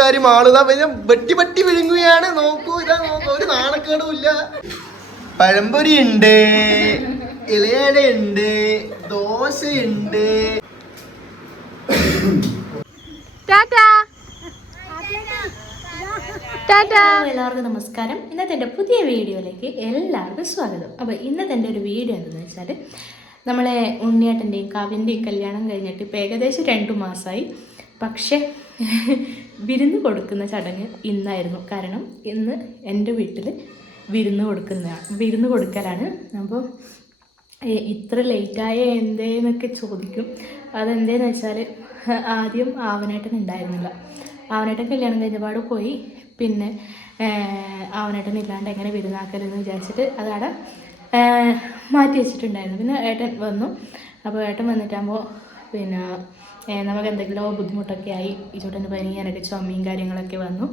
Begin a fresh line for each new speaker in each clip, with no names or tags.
കാര്യം ആളുതാ പിന്നെ വെട്ടി വെട്ടി വിഴുങ്ങുകയാണ്. നോക്കൂ ഇതാ നോക്കൂ. ഒരു നാണക്കേടും ഇല്ല. പഴംപൊരി ഉണ്ട് ഇലയട ഉണ്ട് ദോശ
ഉണ്ട് എല്ലാവർക്കും നമസ്കാരം. ഇന്നത്തെ എന്റെ പുതിയ വീഡിയോയിലേക്ക് എല്ലാവർക്കും സ്വാഗതം. അപ്പോൾ ഇന്നത്തെ എന്റെ ഒരു വീഡിയോ എന്താണെന്ന് വെച്ചാൽ നമ്മളെ ഉണ്ണിയേട്ടന്റെയും കാവ്യന്റെയും കല്യാണം കഴിഞ്ഞിട്ട് ഇപ്പോൾ ഏകദേശം രണ്ട് മാസമായി. പക്ഷേ വിരുന്ന് കൊടുക്കുന്ന ചടങ്ങ് ഇന്നായിരുന്നു. കാരണം ഇന്ന് എന്റെ വീട്ടിൽ വിരുന്ന് കൊടുക്കുന്ന വിരുന്ന് കൊടുക്കലാണ്. അപ്പോൾ ഇത്ര ലേറ്റായ എന്തേന്നൊക്കെ ചോദിക്കും. അതെന്തേന്ന് വെച്ചാൽ ആദ്യം ആവനേട്ടൻ ഉണ്ടായിരുന്നില്ല. ആവനേട്ടൻ കല്യാണം കഴിഞ്ഞപാട് പോയി. പിന്നെ ആവനേട്ടൻ ഇല്ലാണ്ട് എങ്ങനെ വിരുന്നാക്കലെന്ന് വിചാരിച്ചിട്ട് അതവിടെ മാറ്റി വെച്ചിട്ടുണ്ടായിരുന്നു. പിന്നെ ഏട്ടൻ വന്നു. അപ്പോൾ ഏട്ടൻ വന്നിട്ടാകുമ്പോൾ പിന്നെ നമുക്ക് എന്തെങ്കിലും ബുദ്ധിമുട്ടൊക്കെ ആയി ഈ ചൂട്ടന്റെ പനി അനക്ക് ചുമയും കാര്യങ്ങളൊക്കെ വന്നു.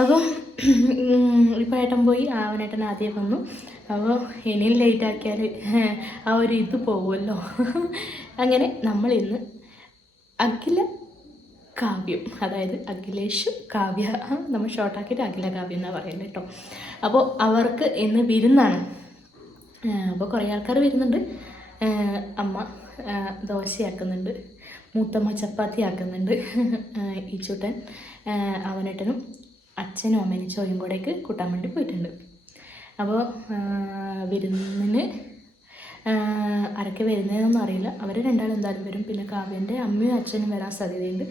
അപ്പോൾ ഇപ്പോൾ ഏട്ടൻ പോയി അവനേട്ടൻ ആദ്യം വന്നു. അപ്പോൾ ഇനിയും ലേറ്റ് ആക്കിയാൽ ആ ഒരു ഇത് പോകുമല്ലോ അങ്ങനെ നമ്മൾ ഇന്ന് അഖില കാവ്യം അതായത് അഖിലേഷ് കാവ്യ നമ്മൾ ഷോർട്ടാക്കിയിട്ട് അഖില കാവ്യം എന്നാണ് പറയുന്നത് കേട്ടോ. അപ്പോൾ അവർക്ക് ഇന്ന് വിരുന്നാണ്. അപ്പോൾ കുറേ ആൾക്കാർ വരുന്നുണ്ട്. അമ്മ ദോശയാക്കുന്നുണ്ട്. മൂത്തമ്മ ചപ്പാത്തി ആക്കുന്നുണ്ട് ഈ ചൂട്ടൻ അവനേട്ടനും അച്ഛനും അമ്മേനും ചോയും കൂടേക്ക് കൂട്ടാൻ വേണ്ടി പോയിട്ടുണ്ട്. അപ്പോൾ വിരുന്നിന് അരക്കെ വരുന്നതെന്നൊന്നും അറിയില്ല. അവർ രണ്ടാളും എന്തായാലും വരും. പിന്നെ കാവ്യന്റെ അമ്മയും അച്ഛനും വരാൻ സാധ്യതയുണ്ട്.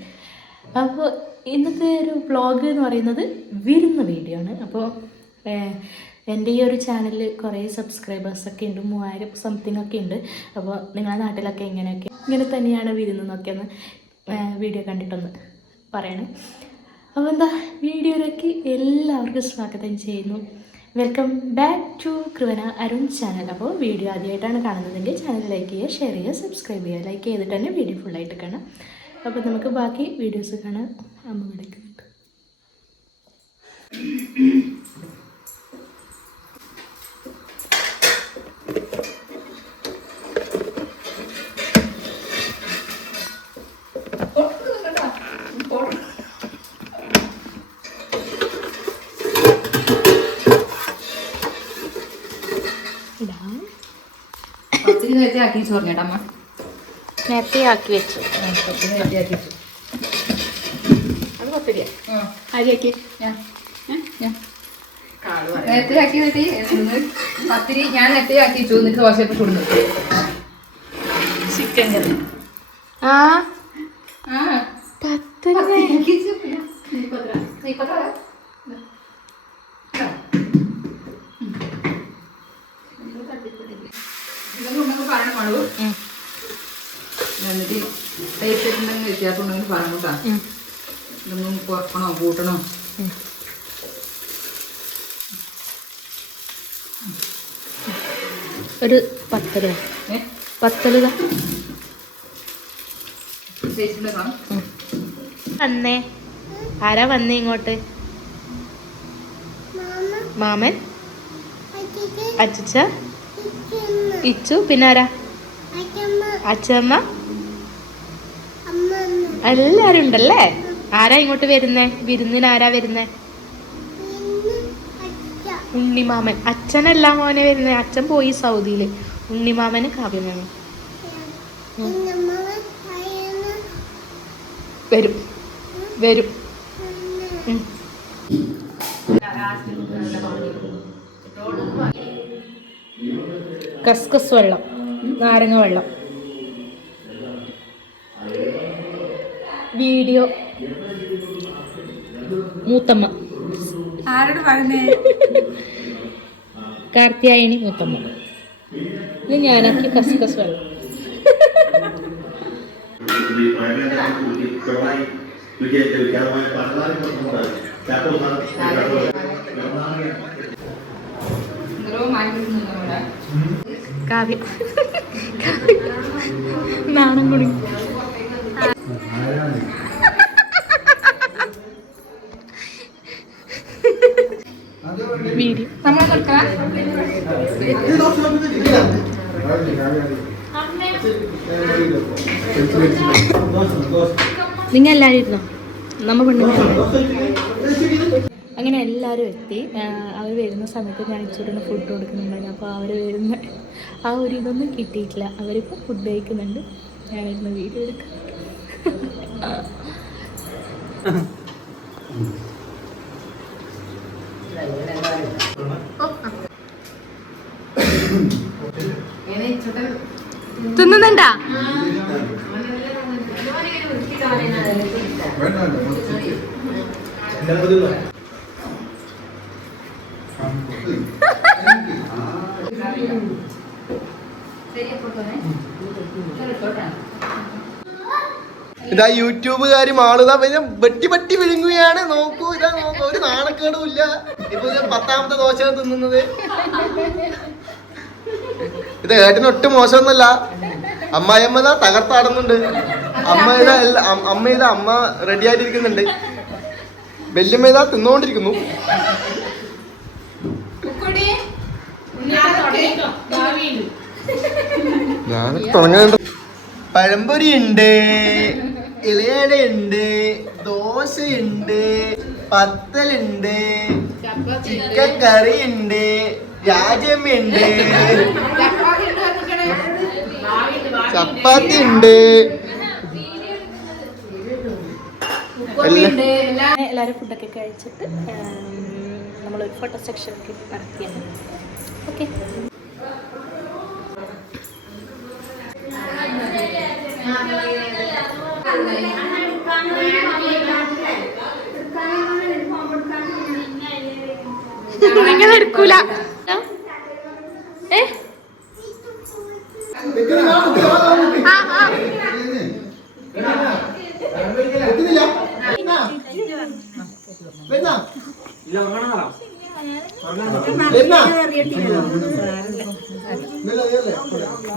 അപ്പോൾ ഇന്നത്തെ ഒരു വ്ളോഗ് എന്ന് പറയുന്നത് വിരുന്ന് വീഡിയോ ആണ്. അപ്പോൾ എന്റെ ഈ ഒരു ചാനലിൽ കുറേ സബ്സ്ക്രൈബേഴ്സൊക്കെ ഉണ്ട് മൂവായിരം സംതിങ് ഒക്കെ ഉണ്ട്. അപ്പോൾ നിങ്ങളുടെ നാട്ടിലൊക്കെ എങ്ങനെയൊക്കെ? ഇങ്ങനെ തന്നെയാണ് വിരുന്നെന്നൊക്കെ ഒന്ന് വീഡിയോ കണ്ടിട്ടൊന്ന് പറയണം. അപ്പോൾ എന്താ വീഡിയോയിലേക്ക് എല്ലാവർക്കും സ്വാഗതം ചെയ്യുന്നു. വെൽക്കം ബാക്ക് ടു കൃവന അരുൺ ചാനൽ അപ്പോൾ വീഡിയോ ആദ്യമായിട്ടാണ് കാണുന്നതെങ്കിൽ ചാനൽ ലൈക്ക് ചെയ്യുക ഷെയർ ചെയ്യുക സബ്സ്ക്രൈബ് ചെയ്യുക. ലൈക്ക് ചെയ്തിട്ട് തന്നെ വീഡിയോ ഫുള്ളായിട്ട് കാണാം. അപ്പോൾ നമുക്ക് ബാക്കി വീഡിയോസ് കാണാം. അമ്മ വിളിക്കുന്നുണ്ട്.
പത്തിരി നേരത്തെ ആക്കി വെച്ച് പറഞ്ഞേട്ടമ്മ
നേരത്തെ ആക്കി വെച്ചു.
പത്തിരി നേരത്തെ ആക്കി വെച്ചു.
അത് പത്തിരിയാ
ആ,
അരിയാക്കി.
ഞാൻ നേരത്തെ ആക്കി വെട്ടി പത്തിരി ഞാൻ നേരത്തെ ആക്കി വെച്ചു. എന്നിട്ട് ദോശയൊക്കെ ചുടുന്നു
ചിക്കൻ കറി. ആ.
ആ.
പത്തര
ആക്കി വെച്ചു. നെയ്പ്പത്തറ. നെയ്പ്പത്തറ. ഇതാ. ഉം. ഇതൊക്കെ എന്നിട്ട്. ഇതൊന്നും കുറക്കണോ കൂട്ടണോ?
ഒരു പത്തര
പത്തര
വന്നേ. ആരാ വന്നേ ഇങ്ങോട്ട്? മാമൻ. അച്ചച്ച ഇച്ചു. പിന്നെ ആരാ? അച്ഛമ്മ. എല്ലാരും ഉണ്ടല്ലേ? ആരാ ഇങ്ങോട്ട് വരുന്നേ? വിരുന്നിന് ആരാ വരുന്നേ? ഉണ്ണിമാമൻ. അച്ഛനല്ല മോനെ വരുന്നേ. അച്ഛൻ പോയി സൗദിയിൽ. ഉണ്ണിമാമന് കാവ്യമാമൻ വരും. വരും. കസ്കസ് വെള്ളം. നാരങ്ങ വെള്ളം. വീഡിയോ. മൂത്തമ്മ.
ആരോട് പറഞ്ഞേ
കാർത്തിയായണി മൂത്തമ്മ. ഇത് ഞാനാക്കി കസ്കസ് വെള്ളം.
മാറ്റി നമ്മുടെ
കാവ്യ. നാണം കുടി വീഡിയോ. ഇരുന്നോ? നമ്മ പെണ്ണിനെ അങ്ങനെ എല്ലാവരും എത്തി. അവർ വരുന്ന സമയത്ത് ഞാൻ ഇച്ചിരി ഫുഡ് കൊടുക്കുന്നുണ്ടായിരുന്നു. അപ്പോൾ അവർ വരുന്ന ആ ഒരു ഇതൊന്നും കിട്ടിയിട്ടില്ല. അവരിപ്പോൾ ഫുഡ് കഴിക്കുന്നുണ്ട്. ഞാനിരുന്ന് വീഡിയോ എടുക്കാം. തിന്നുന്നുണ്ടാ?
ഇതാ യൂട്യൂബുകാരും മാളുതാ പിന്നെ വെട്ടി വെട്ടി വിഴുങ്ങുകയാണ്. നോക്കൂ ഇതാ നോക്കൂ. ഒരു നാണക്കേടും ഇല്ല. ഇപ്പൊ ഞാൻ പത്താമത്തെ ദോശ തിന്നുന്നത്. ഇത് ഏട്ടന് ഒട്ടും മോശമൊന്നുമല്ല. അമ്മായിയമ്മ ഇതാ തകർത്താടുന്നുണ്ട്. അമ്മ ഇതാ അമ്മ ഇതാ അമ്മ റെഡി ആയിട്ടിരിക്കുന്നുണ്ട്. വല്യമ്മ ഇതാ തിന്നുകൊണ്ടിരിക്കുന്നു ഞാൻ ഉണ്ട് പഴംപൊരി ഉണ്ട് ഇലയട ഉണ്ട് ദോശയുണ്ട് പത്തലുണ്ട് ചിക്കൻ കറി ഉണ്ട് രാജമ്മ ഉണ്ട് ചപ്പാത്തി ഉണ്ട് എല്ലാം
എല്ലാവരും ഫുഡൊക്കെ കഴിച്ചിട്ട് നമ്മളൊരു ഫോട്ടോ സെക്ഷനൊക്കെ നടത്തിയാണ് ഓക്കെ നിങ്ങൾ എടുക്കൂല. ഏ?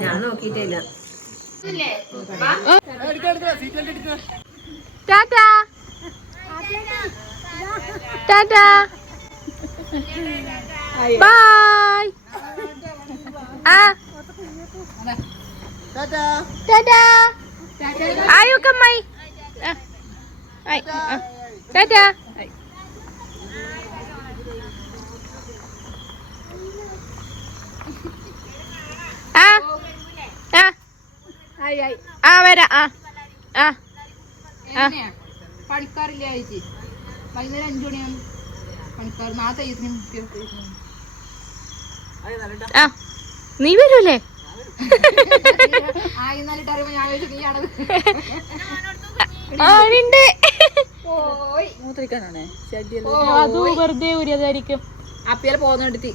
ഞാൻ നോക്കിയിട്ടില്ല
ടാറ്റാ. ടാറ്റാ. ബൈ ആ. ടാറ്റാ. ആയു കമ്മായി ടാറ്റാ ആ ആ ആ വരാം. ആ ആ.
എങ്ങനെയാ? പണിക്കാറില്ല ചേച്ചി വൈകുന്നേരം അഞ്ചു മണിയാകും പണിക്കാർ നാളെ തയ്യത്തിന്
ആ നീ വരൂലേ?
ആ
ആ
മൂത്രിക്കാനാണേ
അത് വെറുതെ ഉരിയതായിരിക്കും
അപ്പിയാൽ പോകുന്നിടത്തി